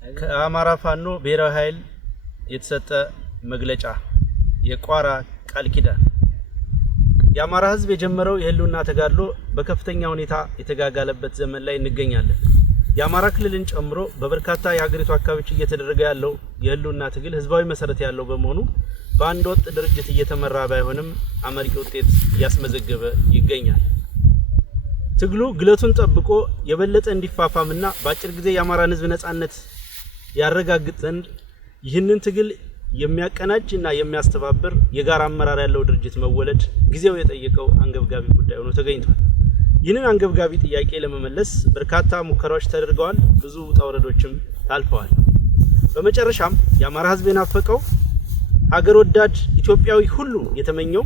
ከአማራ ፋኖ ብሔራዊ ኃይል የተሰጠ መግለጫ የቋራ ቃል ኪዳን የአማራ ህዝብ የጀመረው የህልውና ተጋድሎ በከፍተኛ ሁኔታ የተጋጋለበት ዘመን ላይ እንገኛለን። የአማራ ክልልን ጨምሮ በበርካታ የሀገሪቱ አካባቢዎች እየተደረገ ያለው የህልውና ትግል ህዝባዊ መሰረት ያለው በመሆኑ በአንድ ወጥ ድርጅት እየተመራ ባይሆንም አመርቂ ውጤት እያስመዘገበ ይገኛል። ትግሉ ግለቱን ጠብቆ የበለጠ እንዲፋፋምና በአጭር ጊዜ የአማራን ህዝብ ነጻነት ያረጋግጥ ዘንድ ይህንን ትግል የሚያቀናጅና የሚያስተባብር የጋራ አመራር ያለው ድርጅት መወለድ ጊዜው የጠየቀው አንገብጋቢ ጉዳይ ሆኖ ተገኝቷል። ይህንን አንገብጋቢ ጥያቄ ለመመለስ በርካታ ሙከራዎች ተደርገዋል፣ ብዙ ተወረዶችም ታልፈዋል። በመጨረሻም የአማራ ህዝብ የናፈቀው ሀገር ወዳድ ኢትዮጵያዊ ሁሉ የተመኘው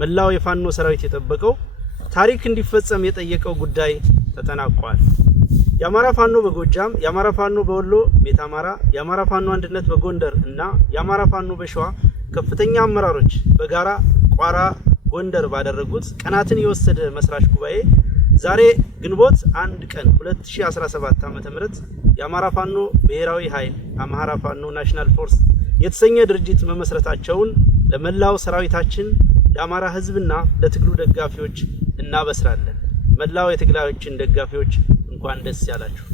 መላው የፋኖ ሰራዊት የጠበቀው ታሪክ እንዲፈጸም የጠየቀው ጉዳይ ተጠናቋል። የአማራ ፋኖ በጎጃም፣ የአማራ ፋኖ በወሎ ቤት አማራ፣ የአማራ ፋኖ አንድነት በጎንደር እና የአማራ ፋኖ በሸዋ ከፍተኛ አመራሮች በጋራ ቋራ ጎንደር ባደረጉት ቀናትን የወሰደ መስራች ጉባኤ ዛሬ ግንቦት 1 ቀን 2017 ዓ.ም የአማራ ፋኖ ብሔራዊ ኃይል አማራ ፋኖ ናሽናል ፎርስ የተሰኘ ድርጅት መመስረታቸውን ለመላው ሰራዊታችን ለአማራ ህዝብና ለትግሉ ደጋፊዎች እናበስራለን። መላው የትግላችን ደጋፊዎች እንኳን ደስ ያላችሁ።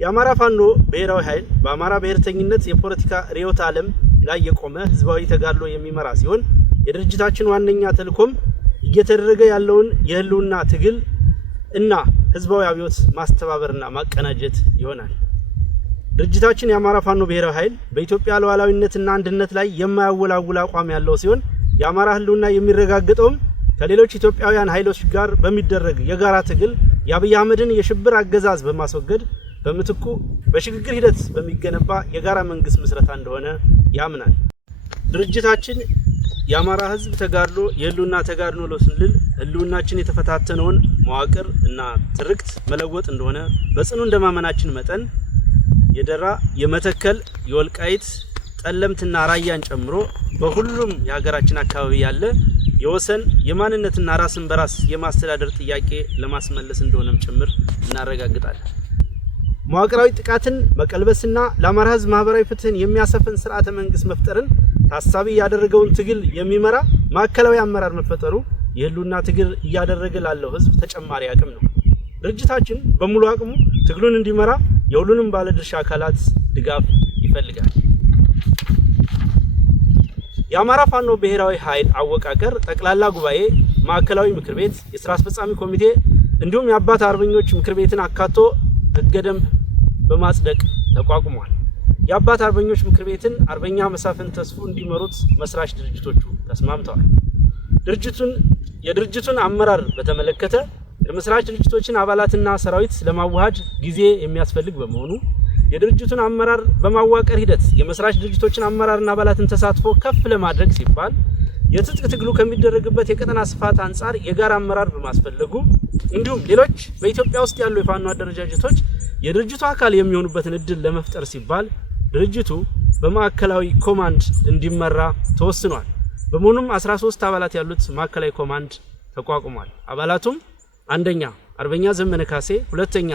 የአማራ ፋኖ ብሔራዊ ኃይል በአማራ ብሔርተኝነት የፖለቲካ ርዕዮተ ዓለም ላይ የቆመ ህዝባዊ ተጋድሎ የሚመራ ሲሆን የድርጅታችን ዋነኛ ተልዕኮም እየተደረገ ያለውን የህልውና ትግል እና ህዝባዊ አብዮት ማስተባበርና ማቀናጀት ይሆናል። ድርጅታችን የአማራ ፋኖ ብሔራዊ ኃይል በኢትዮጵያ ሉዓላዊነትና አንድነት ላይ የማያወላውል አቋም ያለው ሲሆን የአማራ ህልውና የሚረጋገጠውም ከሌሎች ኢትዮጵያውያን ኃይሎች ጋር በሚደረግ የጋራ ትግል የአብይ አህመድን የሽብር አገዛዝ በማስወገድ በምትኩ በሽግግር ሂደት በሚገነባ የጋራ መንግስት ምስረታ እንደሆነ ያምናል። ድርጅታችን የአማራ ህዝብ ተጋድሎ የህልውና ተጋድሎ ነው ስንል ህልውናችን የተፈታተነውን መዋቅር እና ትርክት መለወጥ እንደሆነ በጽኑ እንደማመናችን መጠን የደራ፣ የመተከል፣ የወልቃይት፣ ጠለምትና ራያን ጨምሮ በሁሉም የሀገራችን አካባቢ ያለ የወሰን የማንነትና ራስን በራስ የማስተዳደር ጥያቄ ለማስመለስ እንደሆነም ጭምር እናረጋግጣለን። መዋቅራዊ ጥቃትን መቀልበስና ለአማራ ህዝብ ማህበራዊ ፍትህን የሚያሰፍን ስርዓተ መንግስት መፍጠርን ታሳቢ ያደረገውን ትግል የሚመራ ማዕከላዊ አመራር መፈጠሩ የህልውና ትግል እያደረገ ላለው ህዝብ ተጨማሪ አቅም ነው። ድርጅታችን በሙሉ አቅሙ ትግሉን እንዲመራ የሁሉንም ባለድርሻ አካላት ድጋፍ ይፈልጋል። የአማራ ፋኖ ብሔራዊ ኃይል አወቃቀር ጠቅላላ ጉባኤ፣ ማዕከላዊ ምክር ቤት፣ የሥራ አስፈጻሚ ኮሚቴ እንዲሁም የአባት አርበኞች ምክር ቤትን አካቶ ህገ ደንብ በማጽደቅ ተቋቁሟል። የአባት አርበኞች ምክር ቤትን አርበኛ መሳፍንት ተስፉ እንዲመሩት መስራች ድርጅቶቹ ተስማምተዋል። የድርጅቱን አመራር በተመለከተ የመስራች ድርጅቶችን አባላትና ሰራዊት ለማዋሃድ ጊዜ የሚያስፈልግ በመሆኑ የድርጅቱን አመራር በማዋቀር ሂደት የመስራች ድርጅቶችን አመራርና አባላትን ተሳትፎ ከፍ ለማድረግ ሲባል የትጥቅ ትግሉ ከሚደረግበት የቀጠና ስፋት አንጻር የጋራ አመራር በማስፈለጉ እንዲሁም ሌሎች በኢትዮጵያ ውስጥ ያሉ የፋኖ አደረጃጀቶች የድርጅቱ አካል የሚሆኑበትን እድል ለመፍጠር ሲባል ድርጅቱ በማዕከላዊ ኮማንድ እንዲመራ ተወስኗል። በመሆኑም 13 አባላት ያሉት ማዕከላዊ ኮማንድ ተቋቁሟል። አባላቱም አንደኛ አርበኛ ዘመነ ካሴ፣ ሁለተኛ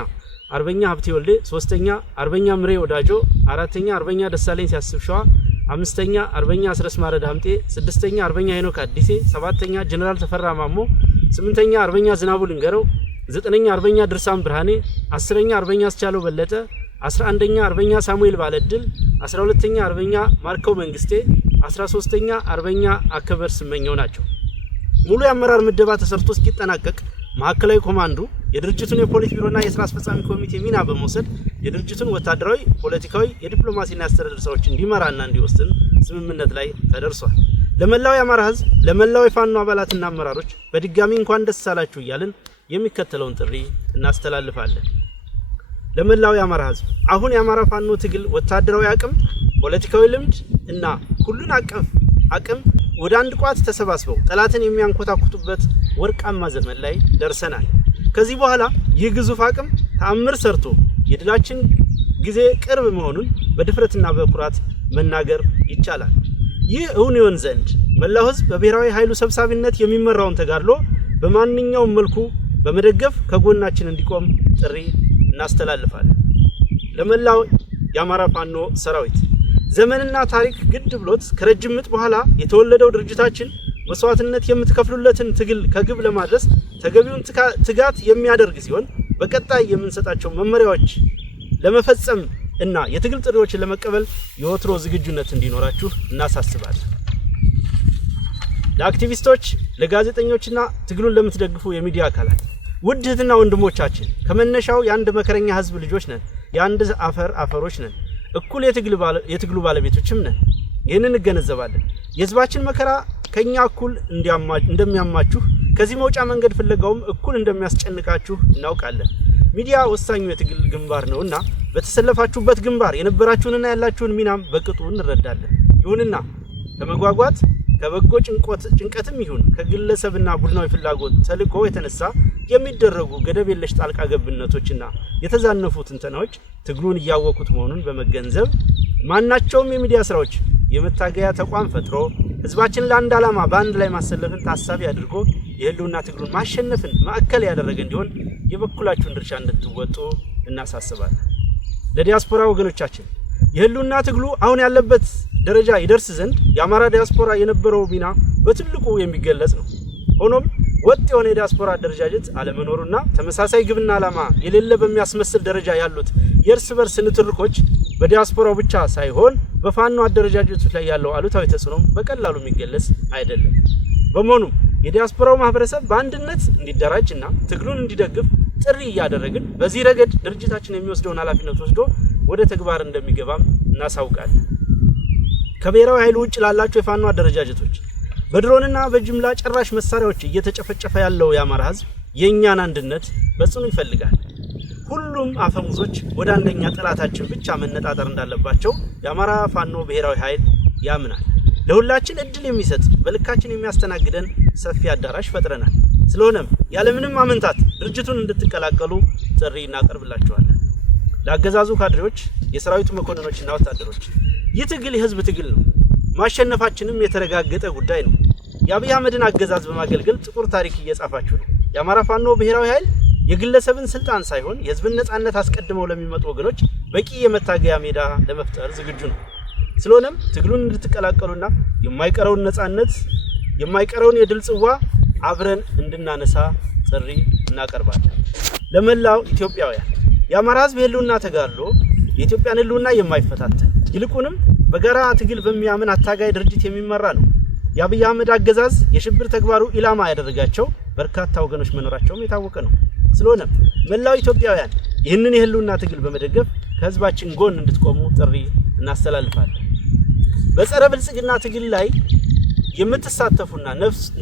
አርበኛ ሀብቴ ወልዴ፣ ሶስተኛ አርበኛ ምሬ ወዳጆ፣ አራተኛ አርበኛ ደሳለኝ ሲያስብ ሸዋ፣ አምስተኛ አርበኛ አስረስ ማረድ ሀምጤ፣ ስድስተኛ አርበኛ ሄኖክ አዲሴ፣ ሰባተኛ ጀነራል ተፈራ ማሞ፣ ስምንተኛ አርበኛ ዝናቡ ልንገረው፣ ዘጠነኛ አርበኛ ድርሳም ብርሃኔ፣ አስረኛ አርበኛ አስቻለው በለጠ፣ 11ኛ አርበኛ ሳሙኤል ባለድል፣ 12ኛ አርበኛ ማርከው መንግስቴ፣ 13ኛ አርበኛ አከበር ስመኘው ናቸው። ሙሉ የአመራር ምደባ ተሰርቶ እስኪጠናቀቅ ማዕከላዊ ኮማንዱ የድርጅቱን የፖሊት ቢሮና የሥራ አስፈጻሚ ኮሚቴ ሚና በመውሰድ የድርጅቱን ወታደራዊ፣ ፖለቲካዊ፣ የዲፕሎማሲና የአስተዳደር ስራዎች እንዲመራና እንዲወስን ስምምነት ላይ ተደርሷል። ለመላው የአማራ ህዝብ፣ ለመላው የፋኖ አባላትና አመራሮች በድጋሚ እንኳን ደስ አላችሁ እያልን የሚከተለውን ጥሪ እናስተላልፋለን። ለመላው የአማራ ህዝብ አሁን የአማራ ፋኖ ትግል ወታደራዊ አቅም፣ ፖለቲካዊ ልምድ እና ሁሉን አቀፍ አቅም ወደ አንድ ቋት ተሰባስበው ጠላትን የሚያንኮታኩቱበት ወርቃማ ዘመን ላይ ደርሰናል። ከዚህ በኋላ ይህ ግዙፍ አቅም ተአምር ሰርቶ የድላችን ጊዜ ቅርብ መሆኑን በድፍረትና በኩራት መናገር ይቻላል። ይህ እውን ይሆን ዘንድ መላው ህዝብ በብሔራዊ ኃይሉ ሰብሳቢነት የሚመራውን ተጋድሎ በማንኛውም መልኩ በመደገፍ ከጎናችን እንዲቆም ጥሪ እናስተላልፋለን። ለመላው የአማራ ፋኖ ሰራዊት ዘመንና ታሪክ ግድ ብሎት ከረጅም ምጥ በኋላ የተወለደው ድርጅታችን መስዋዕትነት የምትከፍሉለትን ትግል ከግብ ለማድረስ ተገቢውን ትጋት የሚያደርግ ሲሆን በቀጣይ የምንሰጣቸው መመሪያዎች ለመፈጸም እና የትግል ጥሪዎችን ለመቀበል የወትሮ ዝግጁነት እንዲኖራችሁ እናሳስባለን። ለአክቲቪስቶች፣ ለጋዜጠኞችና ትግሉን ለምትደግፉ የሚዲያ አካላት ውድ እህትና ወንድሞቻችን ከመነሻው የአንድ መከረኛ ህዝብ ልጆች ነን። የአንድ አፈር አፈሮች ነን። እኩል የትግሉ ባለቤቶችም ነን። ይህንን እንገነዘባለን። የህዝባችን መከራ ከኛ እኩል እንደሚያማችሁ ከዚህ መውጫ መንገድ ፍለጋውም እኩል እንደሚያስጨንቃችሁ እናውቃለን። ሚዲያ ወሳኙ የትግል ግንባር ነውና በተሰለፋችሁበት ግንባር የነበራችሁንና ያላችሁን ሚናም በቅጡ እንረዳለን። ይሁንና ከመጓጓት ከበጎ ጭንቀትም ይሁን ከግለሰብና ቡድናዊ ፍላጎት ተልዕኮ የተነሳ የሚደረጉ ገደብ የለሽ ጣልቃ ገብነቶችና የተዛነፉ ትንተናዎች ትግሉን እያወቁት መሆኑን በመገንዘብ ማናቸውም የሚዲያ ስራዎች የመታገያ ተቋም ፈጥሮ ህዝባችን ለአንድ ዓላማ በአንድ ላይ ማሰለፍን ታሳቢ አድርጎ የህልውና ትግሉን ማሸነፍን ማዕከል ያደረገ እንዲሆን የበኩላችሁን ድርሻ እንድትወጡ እናሳስባለን። ለዲያስፖራ ወገኖቻችን የህልውና ትግሉ አሁን ያለበት ደረጃ ይደርስ ዘንድ የአማራ ዲያስፖራ የነበረው ሚና በትልቁ የሚገለጽ ነው። ሆኖም ወጥ የሆነ የዲያስፖራ አደረጃጀት አለመኖሩና ተመሳሳይ ግብና ዓላማ የሌለ በሚያስመስል ደረጃ ያሉት የእርስ በርስ ንትርኮች በዲያስፖራው ብቻ ሳይሆን በፋኖ አደረጃጀቶች ላይ ያለው አሉታዊ ተጽዕኖ በቀላሉ የሚገለጽ አይደለም። በመሆኑም የዲያስፖራው ማህበረሰብ በአንድነት እንዲደራጅና ትግሉን እንዲደግፍ ጥሪ እያደረግን በዚህ ረገድ ድርጅታችን የሚወስደውን ኃላፊነት ወስዶ ወደ ተግባር እንደሚገባም እናሳውቃለን። ከብሔራዊ ኃይል ውጭ ላላችሁ የፋኖ አደረጃጀቶች በድሮንና በጅምላ ጨራሽ መሳሪያዎች እየተጨፈጨፈ ያለው የአማራ ህዝብ የኛን አንድነት በጽኑ ይፈልጋል። ሁሉም አፈሙዞች ወደ አንደኛ ጠላታችን ብቻ መነጣጠር እንዳለባቸው የአማራ ፋኖ ብሔራዊ ኃይል ያምናል። ለሁላችን እድል የሚሰጥ በልካችን የሚያስተናግደን ሰፊ አዳራሽ ፈጥረናል። ስለሆነም ያለምንም አመንታት ድርጅቱን እንድትቀላቀሉ ጥሪ እናቀርብላችኋለን። ለአገዛዙ ካድሬዎች፣ የሰራዊቱ መኮንኖችና ወታደሮች ይህ ትግል የህዝብ ትግል ነው። ማሸነፋችንም የተረጋገጠ ጉዳይ ነው። የአብይ አህመድን አገዛዝ በማገልገል ጥቁር ታሪክ እየጻፋችሁ ነው። የአማራ ፋኖ ብሔራዊ ኃይል የግለሰብን ስልጣን ሳይሆን የህዝብን ነጻነት አስቀድመው ለሚመጡ ወገኖች በቂ የመታገያ ሜዳ ለመፍጠር ዝግጁ ነው። ስለሆነም ትግሉን እንድትቀላቀሉና የማይቀረውን ነጻነት የማይቀረውን የድል ጽዋ አብረን እንድናነሳ ጥሪ እናቀርባለን። ለመላው ኢትዮጵያውያን የአማራ ህዝብ የህልውና ተጋድሎ የኢትዮጵያን ህልውና የማይፈታተን ይልቁንም በጋራ ትግል በሚያምን አታጋይ ድርጅት የሚመራ ነው። የአብይ አህመድ አገዛዝ የሽብር ተግባሩ ኢላማ ያደረጋቸው በርካታ ወገኖች መኖራቸውም የታወቀ ነው። ስለሆነም መላው ኢትዮጵያውያን ይህንን የህልውና ትግል በመደገፍ ከህዝባችን ጎን እንድትቆሙ ጥሪ እናስተላልፋለን። በጸረ ብልጽግና ትግል ላይ የምትሳተፉና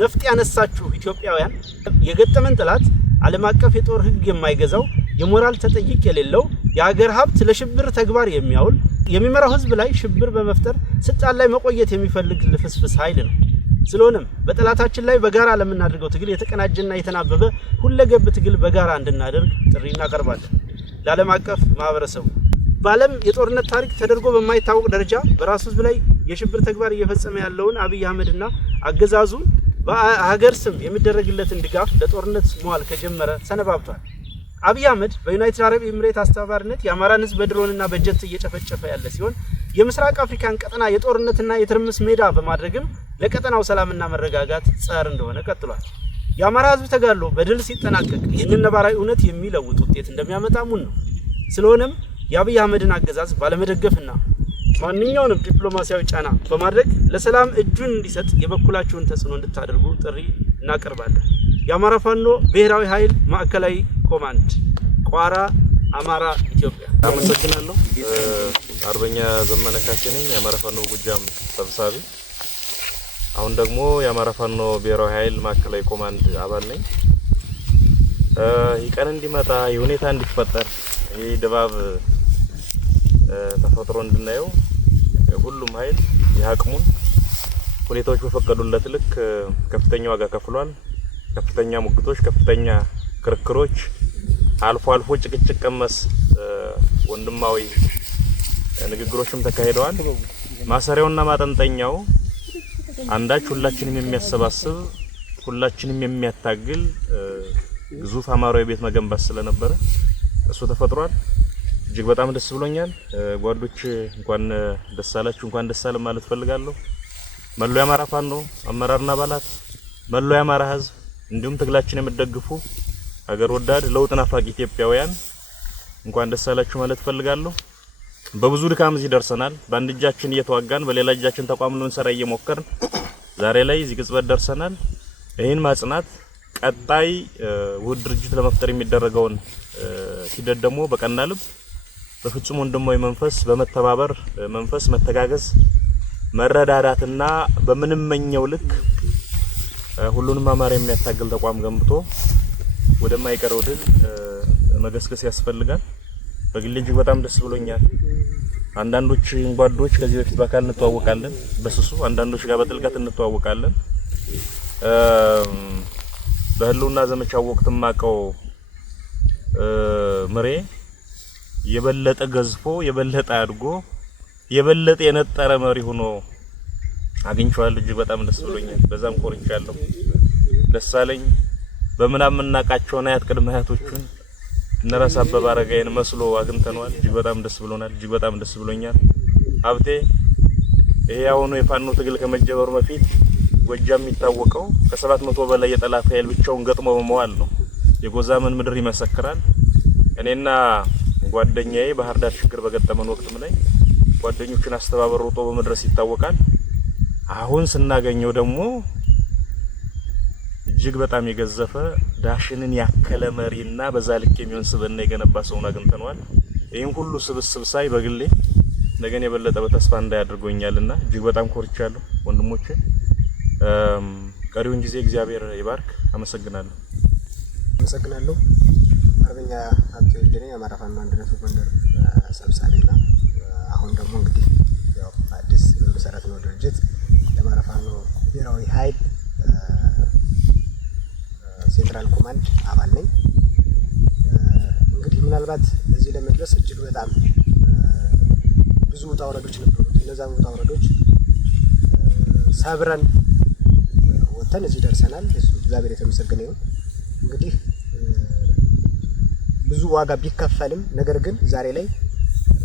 ነፍጥ ያነሳችሁ ኢትዮጵያውያን የገጠመን ጠላት ዓለም አቀፍ የጦር ህግ የማይገዛው የሞራል ተጠይቅ የሌለው የሀገር ሀብት ለሽብር ተግባር የሚያውል የሚመራው ህዝብ ላይ ሽብር በመፍጠር ስልጣን ላይ መቆየት የሚፈልግ ልፍስፍስ ኃይል ነው። ስለሆነም በጠላታችን ላይ በጋራ ለምናደርገው ትግል የተቀናጀና የተናበበ ሁለገብ ትግል በጋራ እንድናደርግ ጥሪ እናቀርባለን። ለዓለም አቀፍ ማህበረሰቡ በዓለም የጦርነት ታሪክ ተደርጎ በማይታወቅ ደረጃ በራሱ ህዝብ ላይ የሽብር ተግባር እየፈጸመ ያለውን አብይ አህመድና አገዛዙ በሀገር ስም የሚደረግለትን ድጋፍ ለጦርነት መዋል ከጀመረ ሰነባብቷል። አብይ አህመድ በዩናይትድ አረብ ኤሚሬት አስተባባሪነት የአማራን ህዝብ በድሮንና በጀት እየጨፈጨፈ ያለ ሲሆን የምስራቅ አፍሪካን ቀጠና የጦርነትና የትርምስ ሜዳ በማድረግም ለቀጠናው ሰላምና መረጋጋት ጸር እንደሆነ ቀጥሏል። የአማራ ህዝብ ተጋድሎ በድል ሲጠናቀቅ ይህንን ነባራዊ እውነት የሚለውጥ ውጤት እንደሚያመጣ ሙን ነው። ስለሆነም የአብይ አህመድን አገዛዝ ባለመደገፍና ማንኛውንም ዲፕሎማሲያዊ ጫና በማድረግ ለሰላም እጁን እንዲሰጥ የበኩላችሁን ተጽዕኖ እንድታደርጉ ጥሪ እናቀርባለን። የአማራ ፋኖ ብሔራዊ ኃይል ማዕከላዊ ኮማንድ ቋራ አማራ ኢትዮጵያ። አመሰግናለሁ። አርበኛ ዘመነ ካሴ ነኝ፣ የአማራ ፋኖ ጎጃም ሰብሳቢ። አሁን ደግሞ የአማራ ፋኖ ብሔራዊ ኃይል ማዕከላዊ ኮማንድ አባል ነኝ። ይህ ቀን እንዲመጣ የሁኔታ እንዲፈጠር ይህ ድባብ ተፈጥሮ እንድናየው ሁሉም ኃይል የአቅሙን ሁኔታዎች በፈቀዱለት ልክ ከፍተኛ ዋጋ ከፍሏል። ከፍተኛ ሙግቶች፣ ከፍተኛ ክርክሮች፣ አልፎ አልፎ ጭቅጭቅ ቀመስ ወንድማዊ ንግግሮችም ተካሂደዋል። ማሰሪያውና ማጠንጠኛው አንዳች ሁላችንም የሚያሰባስብ ሁላችንም የሚያታግል ግዙፍ አማራዊ ቤት መገንባት ስለነበረ እሱ ተፈጥሯል። እጅግ በጣም ደስ ብሎኛል። ጓዶች እንኳን ደስ አላችሁ፣ እንኳን ደስ አለን ማለት ፈልጋለሁ። መላው የአማራ ፋኖ አመራርና አባላት፣ መላው የአማራ ህዝብ እንዲሁም ትግላችን የምትደግፉ ሀገር ወዳድ ለውጥ ናፋቂ ኢትዮጵያውያን እንኳን ደስ አላችሁ ማለት ፈልጋለሁ። በብዙ ድካም እዚህ ደርሰናል። በአንድ እጃችን እየተዋጋን በሌላ እጃችን ተቋም ልንሰራ እየሞከርን ዛሬ ላይ እዚህ ቅጽበት ደርሰናል። ይሄን ማጽናት ቀጣይ ውድ ድርጅት ለመፍጠር የሚደረገውን ሂደት ደግሞ በቀና ልብ በፍጹም ወንድማዊ መንፈስ በመተባበር መንፈስ መተጋገዝ መረዳዳትና በምንመኘው ልክ ሁሉንም አማራ የሚያታግል ተቋም ገንብቶ ወደማይቀረው ድል መገስገስ ያስፈልጋል። በግሌ እጅግ በጣም ደስ ብሎኛል። አንዳንዶች ጓዶች ከዚህ በፊት በአካል እንተዋወቃለን በስሱ፣ አንዳንዶች ጋር በጥልቀት እንተዋወቃለን። በህልውና ዘመቻው ወቅት ማቀው ምሬ የበለጠ ገዝፎ የበለጠ አድጎ የበለጠ የነጠረ መሪ ሆኖ አግኝቼዋለሁ። እጅግ በጣም ደስ ብሎኛል። በዛም ኮርቻለሁ። ደሳለኝ በምናምን እናቃቸውና አያት ቅድመ አያቶቹን እነራስ አበበ አረጋይን መስሎ አግኝተነዋል። እጅግ በጣም ደስ ብሎናል። እጅግ በጣም ደስ ብሎኛል። ሀብቴ ይሄ አሁን የፋኖ ትግል ከመጀመሩ በፊት ጎጃም የሚታወቀው ከ700 በላይ የጠላት ኃይል ብቻውን ገጥሞ በመዋል ነው። የጎዛመን ምድር ይመሰክራል። እኔና ጓደኛዬ ባህር ዳር ችግር በገጠመን ወቅትም ላይ ጓደኞቹን አስተባብሮ ጦ በመድረስ ይታወቃል። አሁን ስናገኘው ደግሞ እጅግ በጣም የገዘፈ ዳሽንን ያከለ መሪና በዛ ልክ የሚሆን ስብዕና የገነባ ሰውን አግኝተነዋል። ይሄን ሁሉ ስብስብ ሳይ በግሌ ነገን የበለጠ በተስፋ እንዳያድርጎኛልና እጅግ በጣም ኮርቻለሁ ወንድሞቼ። ቀሪውን ጊዜ እግዚአብሔር ይባርክ። አመሰግናለሁ። አርበኛ ሀብቴ ወልዴ አማራ ፋኖ አንድነት ጎንደር ሰብሳቢና አሁን ደግሞ እንግዲህ ያው አዲስ መሰረት ነው ድርጅት የአማራ ፋኖ ብሔራዊ ኃይል ሴንትራል ኮማንድ አባል ነኝ። እንግዲህ ምናልባት እዚህ ለመድረስ እጅግ በጣም ብዙ ውጣ ውረዶች ነበሩ። እነዛ ውጣ ውረዶች ሰብረን ወጥተን እዚህ ደርሰናል። እግዚአብሔር የተመሰገነ ይሁን። እንግዲህ ብዙ ዋጋ ቢከፈልም ነገር ግን ዛሬ ላይ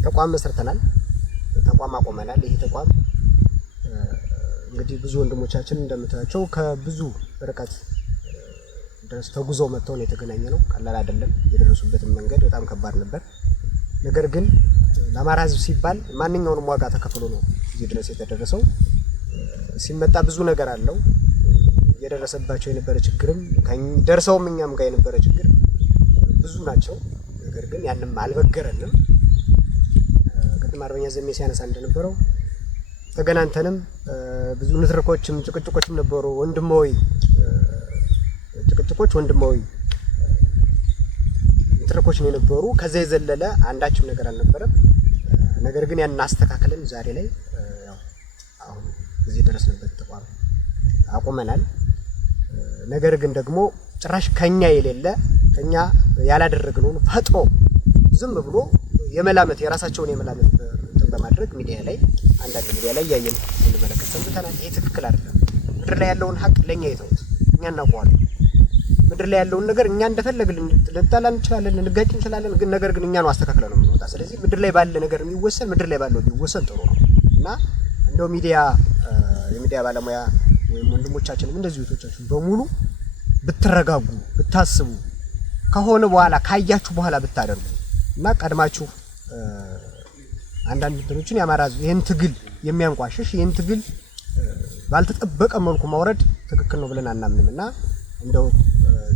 ተቋም መስርተናል፣ ተቋም አቆመናል። ይሄ ተቋም እንግዲህ ብዙ ወንድሞቻችን እንደምታዩቸው ከብዙ ርቀት ድረስ ተጉዘው መጥተው ነው የተገናኘ ነው። ቀላል አይደለም። የደረሱበትን መንገድ በጣም ከባድ ነበር። ነገር ግን ለአማራ ሕዝብ ሲባል ማንኛውንም ዋጋ ተከፍሎ ነው እዚህ ድረስ የተደረሰው። ሲመጣ ብዙ ነገር አለው። የደረሰባቸው የነበረ ችግርም ደርሰውም እኛም ጋር የነበረ ችግር ብዙ ናቸው። ነገር ግን ያንም አልበገረንም። ቅድም አርበኛ ዘሜ ሲያነሳ እንደነበረው ተገናኝተንም ብዙ ንትርኮችም ጭቅጭቆችም ነበሩ። ወንድማዊ ጭቅጭቆች፣ ወንድማዊ ንትርኮች ነው የነበሩ። ከዛ የዘለለ አንዳችም ነገር አልነበረም። ነገር ግን ያን አስተካክለን ዛሬ ላይ ያው አሁን እዚህ ደረስንበት ተቋም አቆመናል። ነገር ግን ደግሞ ጭራሽ ከኛ የሌለ ከኛ ያላደረግነውን ፈጥሮ ዝም ብሎ የመላመት የራሳቸውን የመላመት እንትን በማድረግ ሚዲያ ላይ አንዳንድ ሚዲያ ላይ ያየን እንመለከት ሰምተናል። ይሄ ትክክል አይደለም። ምድር ላይ ያለውን ሀቅ ለኛ ይተውት፣ እኛ እናውቀዋለን። ምድር ላይ ያለውን ነገር እኛ እንደፈለግን ልንጣላ እንችላለን፣ ልንጋጭ እንችላለን። ግን ነገር ግን እኛ ነው አስተካክለን ነው የምንወጣ። ስለዚህ ምድር ላይ ባለ ነገር የሚወሰን ምድር ላይ ባለው ቢወሰን ጥሩ ነው እና እንደው ሚዲያ የሚዲያ ባለሙያ ወይም ወንድሞቻችንም እንደዚህ እህቶቻችን በሙሉ ብትረጋጉ ብታስቡ ከሆነ በኋላ ካያችሁ በኋላ ብታደርጉ እና ቀድማችሁ አንዳንድ እንትኖችን ያማራ ይሄን ትግል የሚያንቋሽሽ ይሄን ትግል ባልተጠበቀ መልኩ ማውረድ ትክክል ነው ብለን አናምንምና እንደው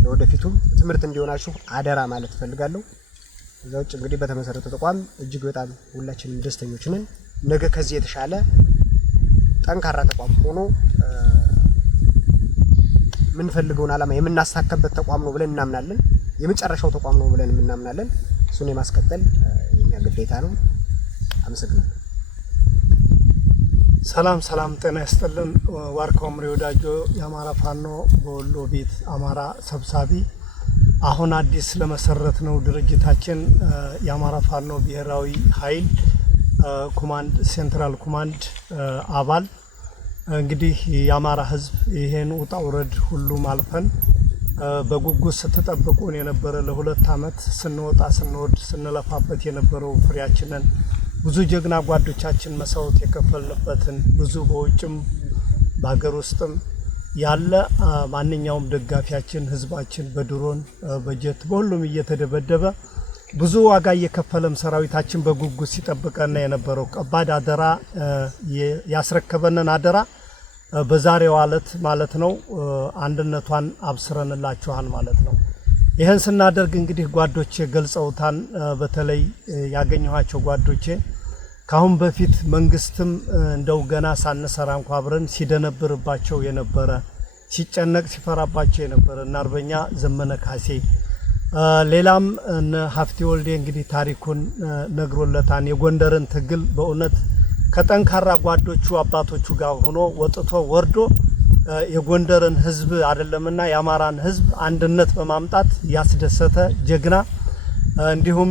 ለወደፊቱም ትምህርት እንዲሆናችሁ አደራ ማለት ፈልጋለሁ። እዛው እንግዲህ በተመሰረተ ተቋም እጅግ በጣም ሁላችንም ደስተኞች ነን። ነገ ከዚህ የተሻለ ጠንካራ ተቋም ሆኖ የምንፈልገውን ዓላማ የምናሳካበት ተቋም ነው ብለን እናምናለን። የመጨረሻው ተቋም ነው ብለን እናምናለን። እሱን የማስቀጠል የኛ ግዴታ ነው። አመሰግናለሁ። ሰላም ጤና ይስጥልን። ዋርካው ምሬ ወዳጆ የአማራ ፋኖ በወሎ ቤት አማራ ሰብሳቢ፣ አሁን አዲስ ለመሰረት ነው ድርጅታችን የአማራ ፋኖ ብሔራዊ ኃይል ኮማንድ ሴንትራል ኮማንድ አባል። እንግዲህ የአማራ ሕዝብ ይሄን ውጣ ውረድ ሁሉ ማልፈን በጉጉት ስትጠብቁን የነበረ ለሁለት ዓመት ስንወጣ ስንወድ ስንለፋበት የነበረው ፍሬያችንን ብዙ ጀግና ጓዶቻችን መስዋዕት የከፈልንበትን ብዙ በውጭም በሀገር ውስጥም ያለ ማንኛውም ደጋፊያችን ህዝባችን በድሮን በጀት በሁሉም እየተደበደበ ብዙ ዋጋ እየከፈለም ሰራዊታችን በጉጉት ሲጠብቀና የነበረው ከባድ አደራ ያስረከበንን አደራ በዛሬው ዕለት ማለት ነው አንድነቷን አብስረንላችኋል ማለት ነው። ይሄን ስናደርግ እንግዲህ ጓዶቼ ገልጸውታን በተለይ ያገኘኋቸው ጓዶቼ ካሁን በፊት መንግስትም እንደው ገና ሳንሰራ እንኳን አብረን ሲደነብርባቸው የነበረ ሲጨነቅ ሲፈራባቸው የነበረ እና አርበኛ ዘመነ ካሴ ሌላም እነ ሀፍቴ ወልዴ እንግዲህ ታሪኩን ነግሮለታን የጎንደርን ትግል በእውነት ከጠንካራ ጓዶቹ አባቶቹ ጋር ሆኖ ወጥቶ ወርዶ የጎንደርን ህዝብ አይደለምና የአማራን ህዝብ አንድነት በማምጣት ያስደሰተ ጀግና እንዲሁም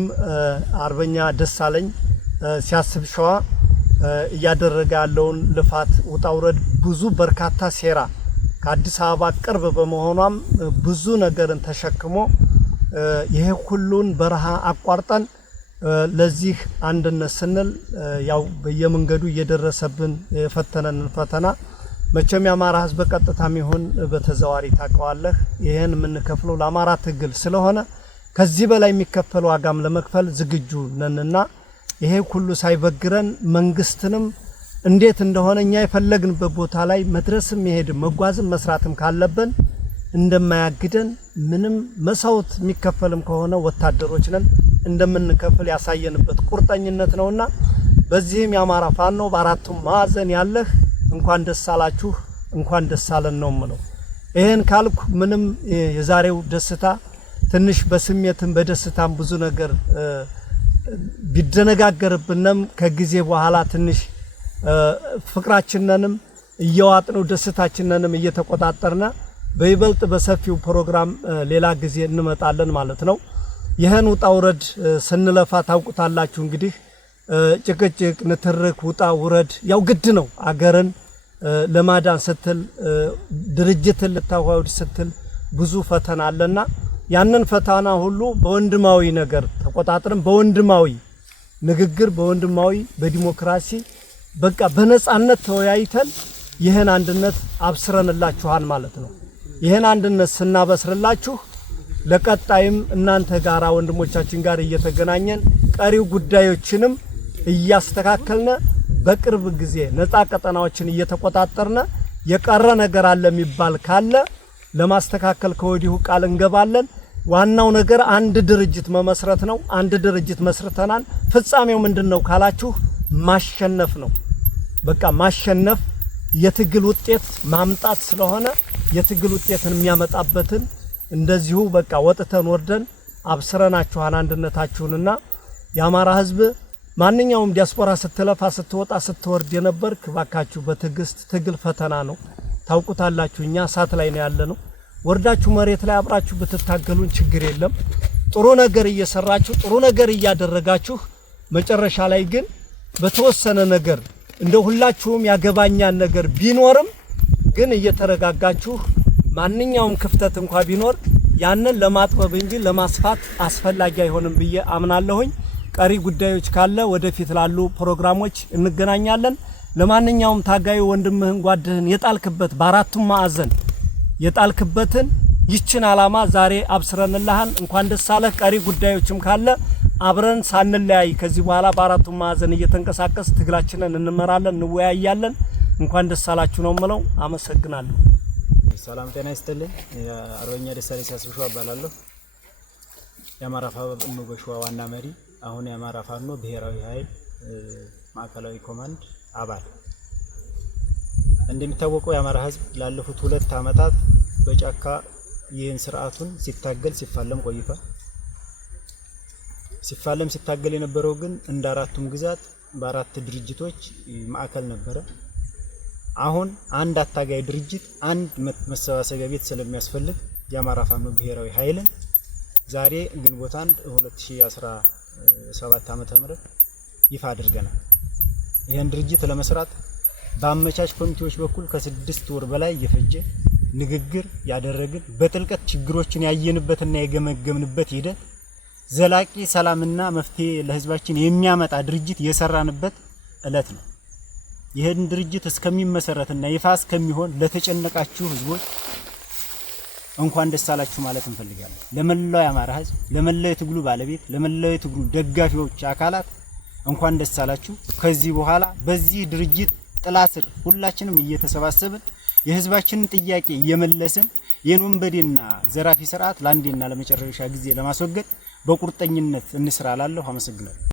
አርበኛ ደሳለኝ ሲያስብ ሸዋ እያደረገ ያለውን ልፋት ውጣውረድ ብዙ በርካታ ሴራ ከአዲስ አበባ ቅርብ በመሆኗም ብዙ ነገርን ተሸክሞ ይሄ ሁሉን በረሃ አቋርጠን ለዚህ አንድነት ስንል ያው በየመንገዱ እየደረሰብን የፈተነን ፈተና መቼም የአማራ ህዝብ በቀጥታም ይሁን በተዘዋሪ ታቀዋለህ ይሄን የምንከፍለው ለአማራ ትግል ስለሆነ ከዚህ በላይ የሚከፈል ዋጋም ለመክፈል ዝግጁ ነንና ይሄ ሁሉ ሳይበግረን መንግስትንም እንዴት እንደሆነ እኛ የፈለግንበት ቦታ ላይ መድረስም መሄድ መጓዝም መስራትም ካለብን እንደማያግደን ምንም መስዋዕት የሚከፈልም ከሆነ ወታደሮች ነን እንደምንከፍል ያሳየንበት ቁርጠኝነት ነውና በዚህም የአማራ ፋኖ በአራቱም ማዕዘን ያለህ እንኳን ደስ አላችሁ እንኳን ደስ አለን ነው ማለት። ይሄን ካልኩ ምንም የዛሬው ደስታ ትንሽ በስሜትም በደስታም ብዙ ነገር ቢደነጋገርብንም ከጊዜ በኋላ ትንሽ ፍቅራችንንም እየዋጥነው ደስታችንንም እየተቆጣጠርና በይበልጥ በሰፊው ፕሮግራም ሌላ ጊዜ እንመጣለን ማለት ነው። ይሄን ውጣውረድ ስንለፋ ታውቁታላችሁ እንግዲህ ጭቅጭቅ ንትርክ ውጣ ውረድ ያው ግድ ነው። አገርን ለማዳን ስትል ድርጅትን ልታዋውድ ስትል ብዙ ፈተና አለና ያንን ፈተና ሁሉ በወንድማዊ ነገር ተቆጣጥረን በወንድማዊ ንግግር በወንድማዊ በዲሞክራሲ በቃ በነጻነት ተወያይተን ይሄን አንድነት አብስረንላችኋል ማለት ነው። ይሄን አንድነት ስናበስርላችሁ ለቀጣይም እናንተ ጋራ ወንድሞቻችን ጋር እየተገናኘን ቀሪው ጉዳዮችንም እያስተካከልነ በቅርብ ጊዜ ነፃ ቀጠናዎችን እየተቆጣጠርነ የቀረ ነገር አለ የሚባል ካለ ለማስተካከል ከወዲሁ ቃል እንገባለን። ዋናው ነገር አንድ ድርጅት መመስረት ነው። አንድ ድርጅት መስርተናል። ፍጻሜው ምንድነው ካላችሁ ማሸነፍ ነው። በቃ ማሸነፍ የትግል ውጤት ማምጣት ስለሆነ የትግል ውጤትን የሚያመጣበትን እንደዚሁ በቃ ወጥተን ወርደን አብስረናችኋን አንድነታችሁንና የአማራ ህዝብ ማንኛውም ዲያስፖራ ስትለፋ ስትወጣ ስትወርድ የነበርክ ባካችሁ በትግስት ትግል ፈተና ነው ታውቁታላችሁ። እኛ ሳት ላይ ነው ያለነው። ወርዳችሁ መሬት ላይ አብራችሁ ብትታገሉን ችግር የለም። ጥሩ ነገር እየሰራችሁ ጥሩ ነገር እያደረጋችሁ መጨረሻ ላይ ግን በተወሰነ ነገር እንደ ሁላችሁም ያገባኛን ነገር ቢኖርም ግን እየተረጋጋችሁ ማንኛውም ክፍተት እንኳን ቢኖር ያንን ለማጥበብ እንጂ ለማስፋት አስፈላጊ አይሆንም ብዬ አምናለሁኝ። ቀሪ ጉዳዮች ካለ ወደፊት ላሉ ፕሮግራሞች እንገናኛለን። ለማንኛውም ታጋዩ ወንድምህን ጓድህን የጣልክበት በአራቱም ማዕዘን የጣልክበትን ይችን አላማ ዛሬ አብስረንልሃን እንኳን ደስ አለህ። ቀሪ ጉዳዮችም ካለ አብረን ሳንለያይ ከዚህ በኋላ በአራቱም ማዕዘን እየተንቀሳቀስ ትግላችንን እንመራለን እንወያያለን። እንኳን ደስ አላችሁ ነው የምለው። አመሰግናለሁ። ሰላም ጤና ይስጥልኝ። አርበኛ ደሳለኝ ሲያስብ ሸዋ እባላለሁ። የአማራ ፋኖ በሸዋ ዋና መሪ፣ አሁን የአማራ ፋኖ ብሔራዊ ኃይል ማዕከላዊ ኮማንድ አባል። እንደሚታወቀው የአማራ ህዝብ ላለፉት 2 ዓመታት በጫካ ይህን ስርዓቱን ሲታገል ሲፋለም ቆይቷል። ሲታገል የነበረው ግን እንደ አራቱም ግዛት በአራት ድርጅቶች ማዕከል ነበረ። አሁን አንድ አታጋይ ድርጅት አንድ መሰባሰቢያ ቤት ስለሚያስፈልግ የአማራ ፋኖ ብሔራዊ ኃይልን ዛሬ ግንቦት 1 2017 ዓ.ም ይፋ አድርገናል። ይህን ድርጅት ለመስራት በአመቻች ኮሚቴዎች በኩል ከ6 ወር በላይ የፈጀ ንግግር ያደረግን በጥልቀት ችግሮችን ያየንበትና የገመገምንበት ሂደት ዘላቂ ሰላምና መፍትሄ ለህዝባችን የሚያመጣ ድርጅት የሰራንበት እለት ነው። ይሄን ድርጅት እስከሚመሰረትና ይፋ እስከሚሆን ለተጨነቃችሁ ህዝቦች እንኳን ደስ አላችሁ ማለት እንፈልጋለን። ለመላው የአማራ ህዝብ፣ ለመላው የትግሉ ባለቤት፣ ለመላው የትግሉ ደጋፊዎች አካላት እንኳን ደስ አላችሁ። ከዚህ በኋላ በዚህ ድርጅት ጥላ ስር ሁላችንም እየተሰባሰብን የህዝባችንን ጥያቄ እየመለስን የወንበዴና ዘራፊ ስርዓት ለአንዴና ለመጨረሻ ጊዜ ለማስወገድ በቁርጠኝነት እንስራላለሁ። አመሰግናለሁ።